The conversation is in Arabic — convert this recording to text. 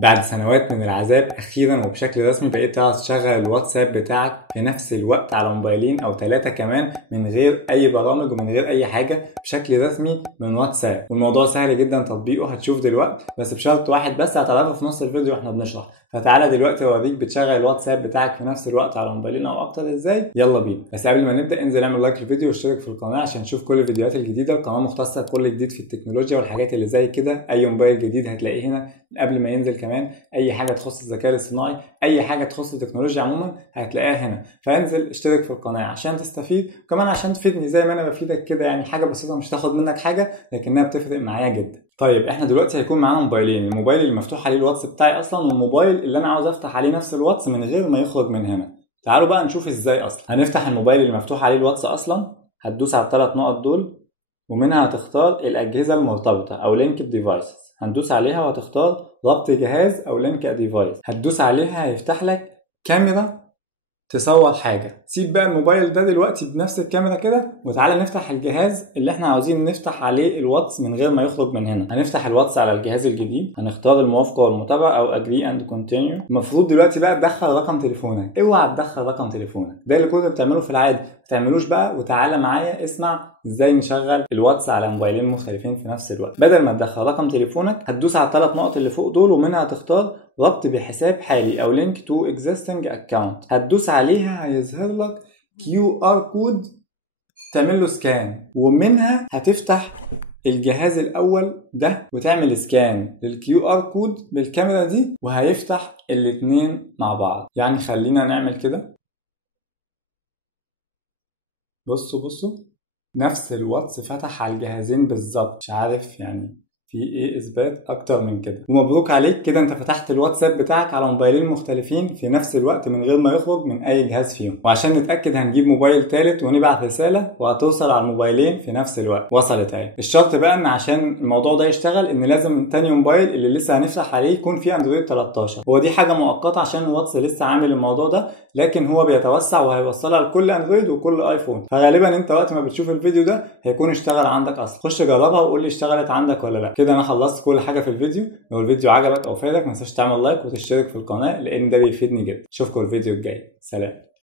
بعد سنوات من العذاب اخيرا وبشكل رسمي بقيت تعرف تشغل الواتساب بتاعك في نفس الوقت على موبايلين او 3 كمان من غير اي برامج ومن غير اي حاجه بشكل رسمي من واتساب. والموضوع سهل جدا تطبيقه، هتشوف دلوقتي بس بشرط واحد بس هتعرفه في نص الفيديو واحنا بنشرح. فتعالى دلوقتي اوريك بتشغل الواتساب بتاعك في نفس الوقت على موبايلين او اكتر ازاي. يلا بينا. بس قبل ما نبدا انزل اعمل لايك للفيديو واشترك في القناه عشان تشوف كل الفيديوهات الجديده. القناه مختصه بكل جديد في التكنولوجيا والحاجات اللي زي كده. اي موبايل جديد هتلاقيه هنا قبل ما ينزل، كمان اي حاجه تخص الذكاء الاصطناعي، اي حاجه تخص التكنولوجيا عموما هتلاقيها هنا. فانزل اشترك في القناه عشان تستفيد وكمان عشان تفيدني زي ما انا بفيدك كده. يعني حاجه بسيطه مش تاخد منك حاجه لكنها بتفرق معايا جدا. طيب احنا دلوقتي هيكون معانا موبايلين، الموبايل اللي مفتوح عليه الواتس بتاعي اصلا والموبايل اللي انا عاوز افتح عليه نفس الواتس من غير ما يخرج من هنا. تعالوا بقى نشوف ازاي. اصلا هنفتح الموبايل اللي مفتوح عليه الواتس اصلا، هتدوس على الثلاث نقط دول ومنها هتختار الاجهزه المرتبطه او لينك ديفايسز. هندوس عليها وهتختار ربط جهاز او لينك ديفايس. هتدوس عليها هيفتح لك كاميرا تصور حاجه. سيب بقى الموبايل ده دلوقتي بنفس الكاميرا كده وتعالى نفتح الجهاز اللي احنا عاوزين نفتح عليه الواتس من غير ما يخرج من هنا. هنفتح الواتس على الجهاز الجديد، هنختار الموافقه والمتابعه او agree and continue. المفروض دلوقتي بقى تدخل رقم تليفونك. اوعى تدخل رقم تليفونك، ده اللي كنت بتعمله في العادي ما تعملوش بقى. وتعالى معايا اسمع ازاي نشغل الواتس على موبايلين مختلفين في نفس الوقت. بدل ما تدخل رقم تليفونك هتدوس على الثلاث نقط اللي فوق دول ومنها هتختار ربط بحساب حالي او link to existing account. هتدوس عليها هيظهر لك QR كود تعمل له سكان، ومنها هتفتح الجهاز الاول ده وتعمل سكان للQR كود بالكاميرا دي وهيفتح الاتنين مع بعض. يعني خلينا نعمل كده. بصوا نفس الواتس فتح على الجهازين بالظبط. مش عارف يعني في ايه اثبات اكتر من كده. ومبروك عليك كده، انت فتحت الواتساب بتاعك على موبايلين مختلفين في نفس الوقت من غير ما يخرج من اي جهاز فيهم. وعشان نتاكد هنجيب موبايل ثالث ونبعت رساله وهتوصل على الموبايلين في نفس الوقت. وصلت اهي. الشرط بقى ان عشان الموضوع ده يشتغل ان لازم تاني موبايل اللي لسه هنفتح عليه يكون فيه اندرويد 13. هو دي حاجه مؤقته عشان الواتس لسه عامل الموضوع ده، لكن هو بيتوسع وهيوصلها لكل اندرويد وكل ايفون. فغالبا انت وقت ما بتشوف الفيديو ده هيكون اشتغل عندك اصلا. خش جربها وقول لي اشتغلت عندك ولا لا. كده انا خلصت كل حاجه في الفيديو. لو الفيديو عجبك او فادك ما تنساش تعمل لايك وتشترك في القناه لان ده بيفيدني جدا. اشوفكم الفيديو الجاي. سلام.